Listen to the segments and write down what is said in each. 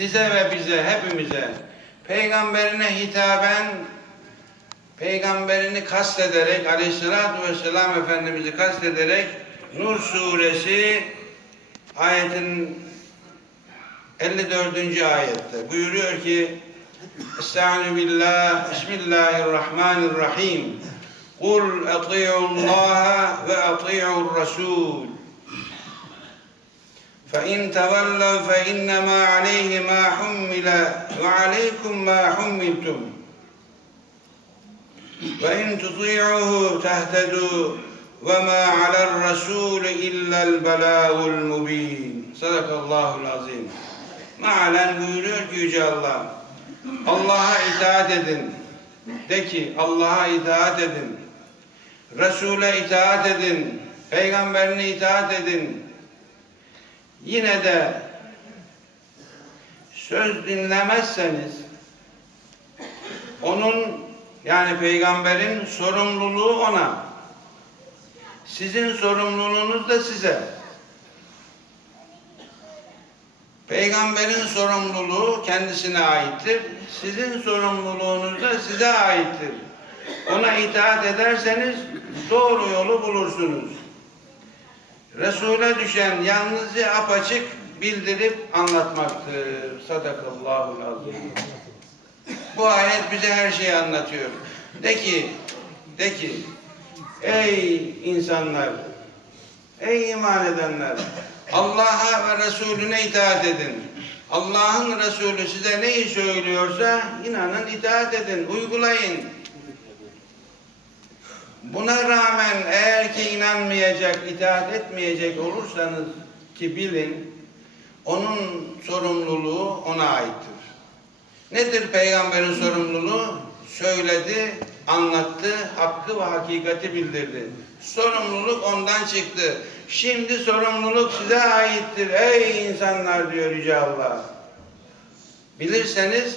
size ve bize, hepimize peygamberine hitaben peygamberini kastederek aleyhissalatü vesselam Efendimiz'i kastederek Nur suresi ayetin 54. ayette buyuruyor ki Estaizu billah Bismillahirrahmanirrahim Kul ati'u Allah ve ati'u Rasul فإن تولوا فإنما عليه ما حمل وعليكم ما حملتم وإن تطيعوه تهتدوا وما على الرسول إلا البلاغ المبين صدق الله العظيم Mealen buyuruyor ki Yüce Allah Allah'a itaat edin de ki Allah'a itaat edin Resul'e itaat edin Peygamberine itaat edin yine de söz dinlemezseniz onun yani peygamberin sorumluluğu ona. Sizin sorumluluğunuz da size. Peygamberin sorumluluğu kendisine aittir. Sizin sorumluluğunuz da size aittir. Ona itaat ederseniz doğru yolu bulursunuz. Resul'e düşen yalnızca apaçık bildirip anlatmaktır. Sadakallahul azim. Bu ayet bize her şeyi anlatıyor. De ki, de ki, ey insanlar, ey iman edenler, Allah'a ve Resulüne itaat edin. Allah'ın Resulü size neyi söylüyorsa inanın itaat edin, uygulayın. Buna rağmen eğer ki inanmayacak, itaat etmeyecek olursanız ki bilin, onun sorumluluğu ona aittir. Nedir peygamberin sorumluluğu? Söyledi, anlattı, hakkı ve hakikati bildirdi. Sorumluluk ondan çıktı. Şimdi sorumluluk size aittir ey insanlar diyor Yüce Allah. Bilirseniz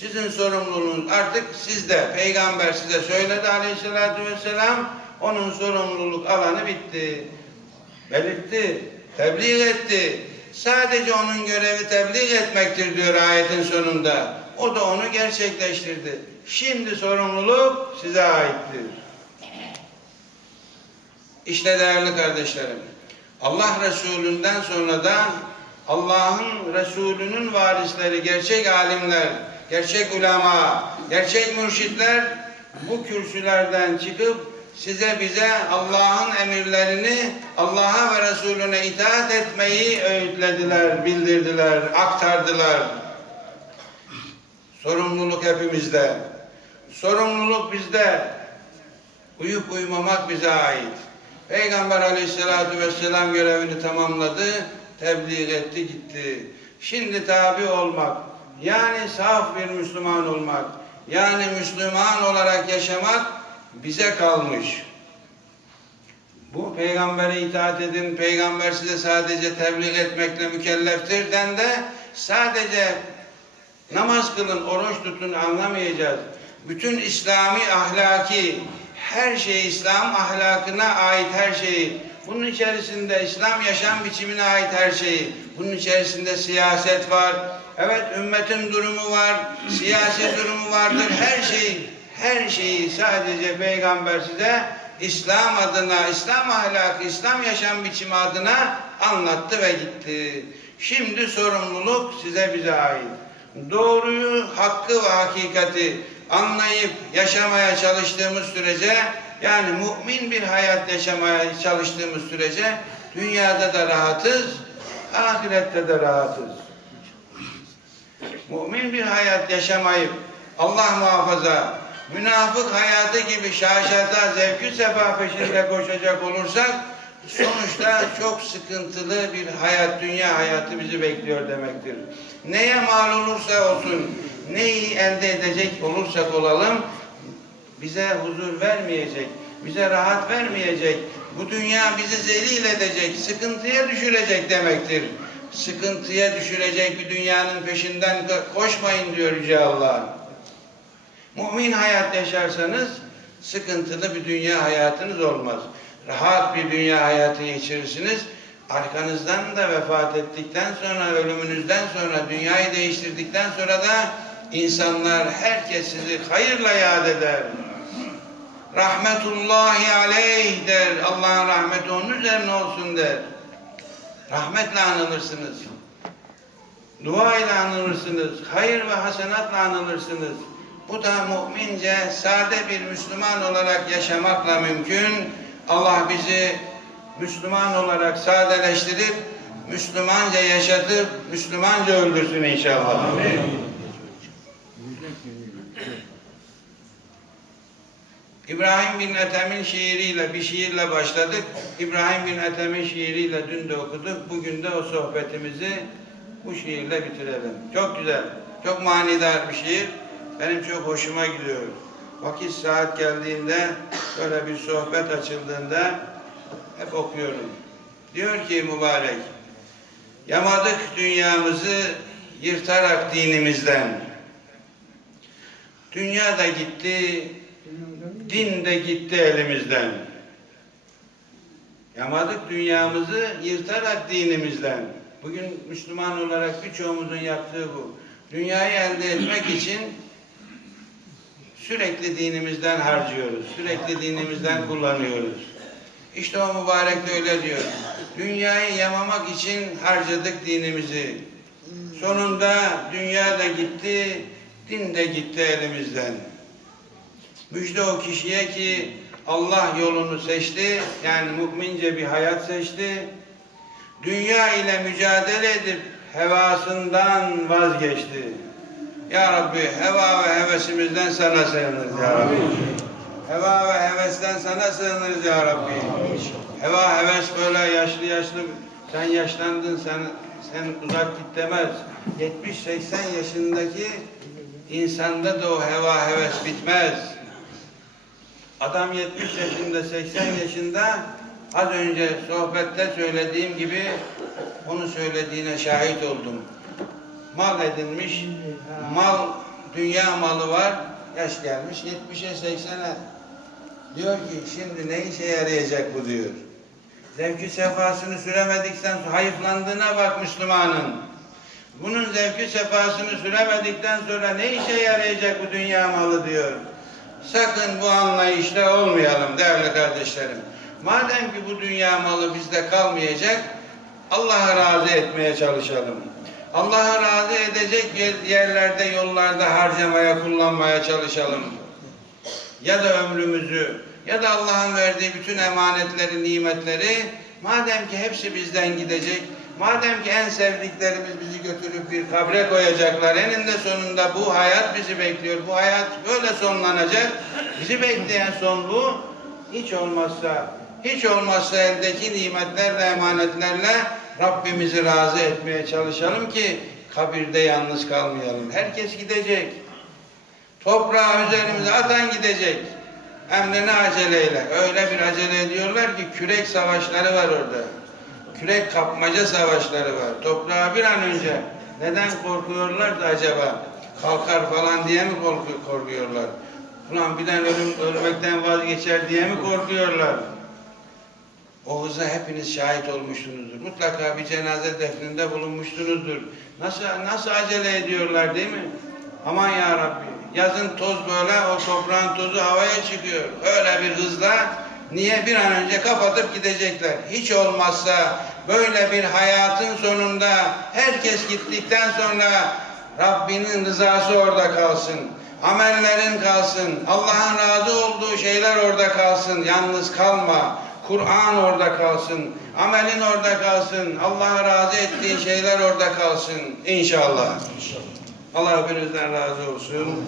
sizin sorumluluğunuz artık sizde. Peygamber size söyledi aleyhissalatü vesselam. Onun sorumluluk alanı bitti. Belirtti, tebliğ etti. Sadece onun görevi tebliğ etmektir diyor ayetin sonunda. O da onu gerçekleştirdi. Şimdi sorumluluk size aittir. İşte değerli kardeşlerim, Allah Resulü'nden sonra da Allah'ın Resulü'nün varisleri, gerçek alimler, gerçek ulema, gerçek mürşitler bu kürsülerden çıkıp size bize Allah'ın emirlerini Allah'a ve Resulüne itaat etmeyi öğütlediler, bildirdiler, aktardılar. Sorumluluk hepimizde. Sorumluluk bizde. Uyup uyumamak bize ait. Peygamber aleyhissalatü vesselam görevini tamamladı, tebliğ etti gitti. Şimdi tabi olmak, yani saf bir Müslüman olmak, yani Müslüman olarak yaşamak bize kalmış. Bu peygambere itaat edin, peygamber size sadece tebliğ etmekle mükelleftir den de sadece namaz kılın, oruç tutun anlamayacağız. Bütün İslami ahlaki her şey İslam ahlakına ait her şeyi. Bunun içerisinde İslam yaşam biçimine ait her şeyi. Bunun içerisinde siyaset var. Evet ümmetin durumu var. Siyasi durumu vardır. Her şeyi her şeyi sadece peygamber size İslam adına, İslam ahlakı, İslam yaşam biçimi adına anlattı ve gitti. Şimdi sorumluluk size bize ait. Doğruyu, hakkı ve hakikati anlayıp yaşamaya çalıştığımız sürece yani mümin bir hayat yaşamaya çalıştığımız sürece dünyada da rahatız, ahirette de rahatız. Mümin bir hayat yaşamayıp Allah muhafaza münafık hayatı gibi şaşata zevkü sefa peşinde koşacak olursak sonuçta çok sıkıntılı bir hayat, dünya hayatı bizi bekliyor demektir. Neye mal olursa olsun, neyi elde edecek olursak olalım, bize huzur vermeyecek, bize rahat vermeyecek, bu dünya bizi zelil edecek, sıkıntıya düşürecek demektir. Sıkıntıya düşürecek bir dünyanın peşinden koşmayın diyor Yüce Allah. Mümin hayat yaşarsanız sıkıntılı bir dünya hayatınız olmaz. Rahat bir dünya hayatı geçirirsiniz. arkanızdan da vefat ettikten sonra, ölümünüzden sonra, dünyayı değiştirdikten sonra da insanlar, herkes sizi hayırla yad eder. Rahmetullahi aleyh der. Allah'ın rahmeti onun üzerine olsun der. Rahmetle anılırsınız. Dua ile anılırsınız. Hayır ve hasenatla anılırsınız. Bu da mümince, sade bir Müslüman olarak yaşamakla mümkün. Allah bizi Müslüman olarak sadeleştirip, Müslümanca yaşatıp, Müslümanca öldürsün inşallah. İbrahim bin Ethem'in şiiriyle bir şiirle başladık. İbrahim bin Ethem'in şiiriyle dün de okuduk. Bugün de o sohbetimizi bu şiirle bitirelim. Çok güzel, çok manidar bir şiir. Benim çok hoşuma gidiyor. Vakit saat geldiğinde böyle bir sohbet açıldığında hep okuyorum. Diyor ki mübarek, yamadık dünyamızı yırtarak dinimizden. Dünya da gitti, din de gitti elimizden. Yamadık dünyamızı yırtarak dinimizden. Bugün Müslüman olarak birçoğumuzun yaptığı bu. Dünyayı elde etmek için sürekli dinimizden harcıyoruz. Sürekli dinimizden kullanıyoruz. İşte o mübarek de öyle diyor. Dünyayı yamamak için harcadık dinimizi. Sonunda dünya da gitti, din de gitti elimizden. Müjde o kişiye ki Allah yolunu seçti, yani mümince bir hayat seçti. Dünya ile mücadele edip hevasından vazgeçti. Ya Rabbi heva ve hevesimizden sana sığınırız ya Rabbi. Heva ve hevesten sana sığınırız ya Rabbi. Heva heves böyle yaşlı yaşlı sen yaşlandın sen sen uzak git demez. 70-80 yaşındaki insanda da o heva heves bitmez. Adam 70 yaşında, 80 yaşında az önce sohbette söylediğim gibi onu söylediğine şahit oldum. Mal edinmiş, mal, dünya malı var, yaş gelmiş 70'e 80'e. Diyor ki şimdi ne işe yarayacak bu diyor. Zevki sefasını süremedikten sonra hayıflandığına bak Müslümanın. Bunun zevki sefasını süremedikten sonra ne işe yarayacak bu dünya malı diyor. Sakın bu anlayışta olmayalım değerli kardeşlerim. Madem ki bu dünya malı bizde kalmayacak, Allah'a razı etmeye çalışalım. Allah'a razı edecek yer- yerlerde, yollarda harcamaya, kullanmaya çalışalım. Ya da ömrümüzü, ya da Allah'ın verdiği bütün emanetleri, nimetleri, madem ki hepsi bizden gidecek, madem ki en sevdiklerimiz bizi götürüp bir kabre koyacaklar, eninde sonunda bu hayat bizi bekliyor, bu hayat böyle sonlanacak, bizi bekleyen son bu, hiç olmazsa, hiç olmazsa eldeki nimetlerle, emanetlerle Rabbimizi razı etmeye çalışalım ki kabirde yalnız kalmayalım. Herkes gidecek. Toprağı üzerimize atan gidecek. Hem de ne aceleyle. Öyle bir acele ediyorlar ki kürek savaşları var orada. Kürek kapmaca savaşları var. Toprağa bir an önce neden korkuyorlar da acaba? Kalkar falan diye mi korku- korkuyorlar? Ulan birden ölüm, ölmekten vazgeçer diye mi korkuyorlar? O hıza hepiniz şahit olmuşsunuzdur. Mutlaka bir cenaze defninde bulunmuşsunuzdur. Nasıl nasıl acele ediyorlar değil mi? Aman ya Rabbi. Yazın toz böyle o toprağın tozu havaya çıkıyor. Öyle bir hızla niye bir an önce kapatıp gidecekler? Hiç olmazsa böyle bir hayatın sonunda herkes gittikten sonra Rabbinin rızası orada kalsın. Amellerin kalsın. Allah'ın razı olduğu şeyler orada kalsın. Yalnız kalma. Kur'an orada kalsın. Amelin orada kalsın. Allah'a razı ettiğin şeyler orada kalsın. İnşallah. Allah hepinizden razı olsun.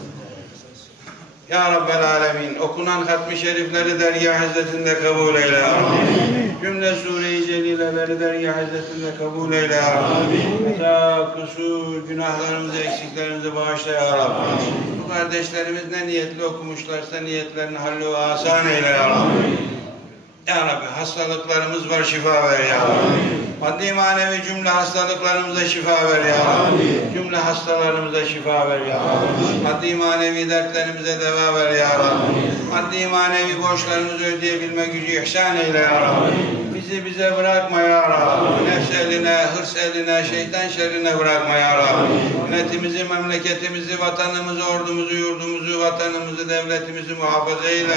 Ya Rabbel Alemin. Okunan hatmi şerifleri dergah izzetinde kabul eyle. Rabbi. Cümle sure-i celileleri dergah izzetinde kabul eyle. Rabbi. Hata, kusur, günahlarımızı, eksiklerimizi bağışla ya Rabbi. Bu kardeşlerimiz ne niyetli okumuşlarsa niyetlerini hallü asan eyle ya Rabbi. Ya Rabbi hastalıklarımız var şifa ver ya Rabbi. Maddi manevi cümle hastalıklarımıza şifa ver ya Rabbi. Cümle hastalarımıza şifa ver ya Rabbi. Maddi manevi dertlerimize deva ver ya Rabbi. Maddi manevi borçlarımızı ödeyebilme gücü ihsan eyle ya Rabbi. Bizi bize bırakma ya Rabbi. Nefs eline, hırs eline, şeytan şerrine bırakma ya Rabbi. Milletimizi, memleketimizi, vatanımızı, ordumuzu, yurdumuzu, vatanımızı, devletimizi muhafaza eyle.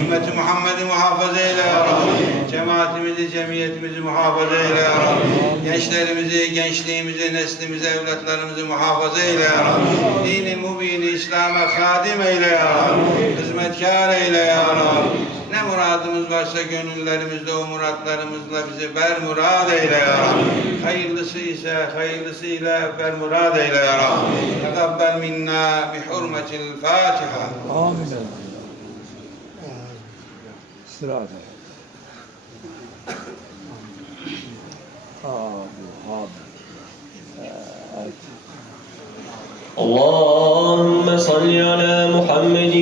Ümmeti Muhammed'i muhafaza eyle ya Rabbi. Cemaatimizi, cemiyetimizi muhafaza eyle ya Rabbi. Gençlerimizi, gençliğimizi, neslimizi, evlatlarımızı muhafaza eyle ya Rabbi. Dini mubini İslam'a hadim eyle ya Rabbi. Hizmetkar eyle ya Rabbi Ne muradımız varsa gönüllerimizde o muratlarımızla bizi ber murad eyle ya Rabbi. Hayırlısı ise hayırlısıyla ber murad eyle ya Rabbi. Tegabbel minna bi hurmetil Fatiha. Amin. Sırada. Amin. Amin. Evet. اللهم صل على محمد